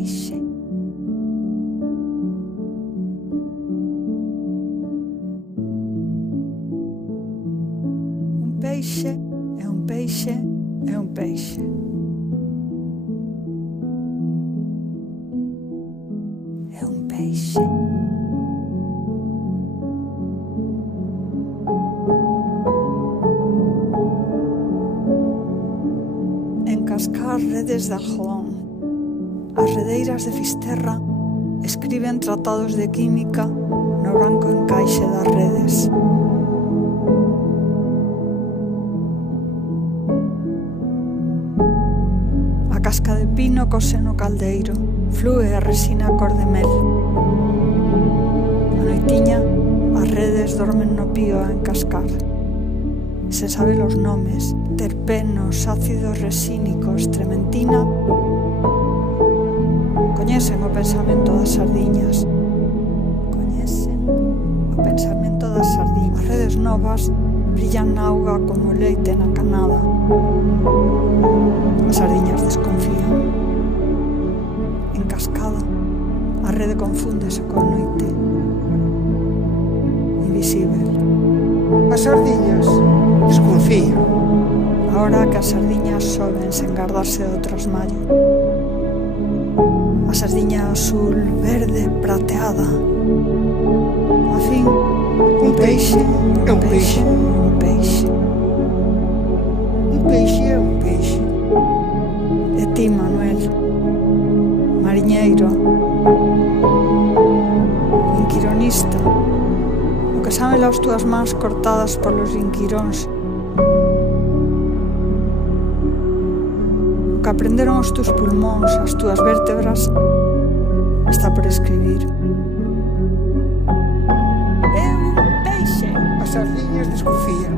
peixe. Un peixe é un peixe é un peixe. É un peixe. Encascar redes de algodón. As redeiras de Fisterra escriben tratados de química no branco encaixe das redes. A casca de pino cose no caldeiro, flúe a resina cor de mel. A noitiña, as redes dormen no pío a encascar. Se sabe los nomes, terpenos, ácidos resínicos, trementina. Coñecen o pensamento das sardiñas. Coñecen o pensamento das sardiñas. As redes novas brillan na auga como leite na canada. As sardiñas desconfían. En cascada, a rede confúndese coa noite. Invisível. As sardiñas desconfían. Ahora que as sardiñas soben sen gardarse do trasmallo. A sardiña azul, verde, prateada. A fin, Un peixe é un peixe. un peixe. Un peixe é un peixe. E ti, Manuel, mariñeiro, inquironista, o que saben as túas mans cortadas polos inquiróns, o que aprenderon os teus pulmóns, as túas vértebras, está por escribir. É un peixe. As sardiñas desconfían.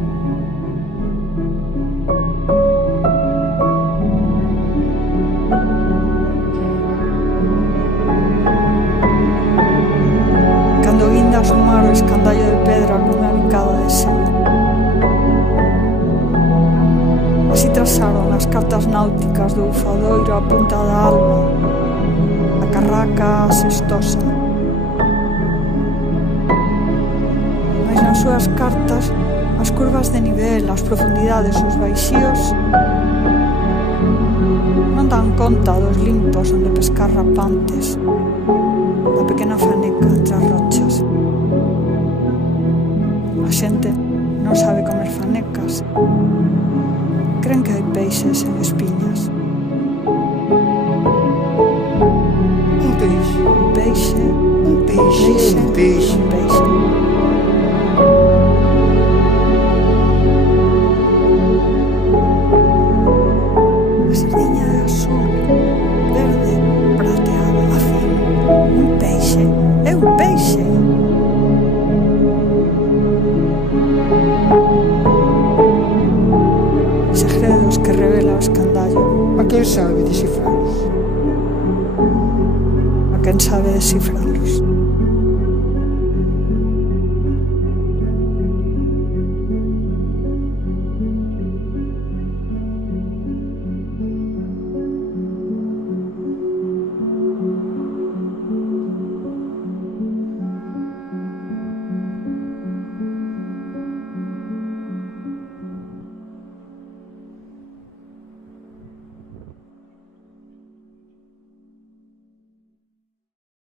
Cando guindas o mar o escandallo de pedra cunha bicada de sel. Así trazaron as cartas náuticas do ufadoiro a punta da alba, a carraca cestosa. Mais nas súas cartas, as curvas de nivel, as profundidades, os baixíos non dan conta dos limpos onde pescar rapantes, da pequena faneca entre as rochas. A xente non sabe comer fanecas. Cren que hai peixes en espiñas. Un peixe. Un peixe, Un peixe é un peixe. un peixe. A sardiña é azul, verde, prateada, a fin. Un peixe é un peixe. Segredos que revela o escandallo. A quen sabe descifralos. A quen sabe descifralos.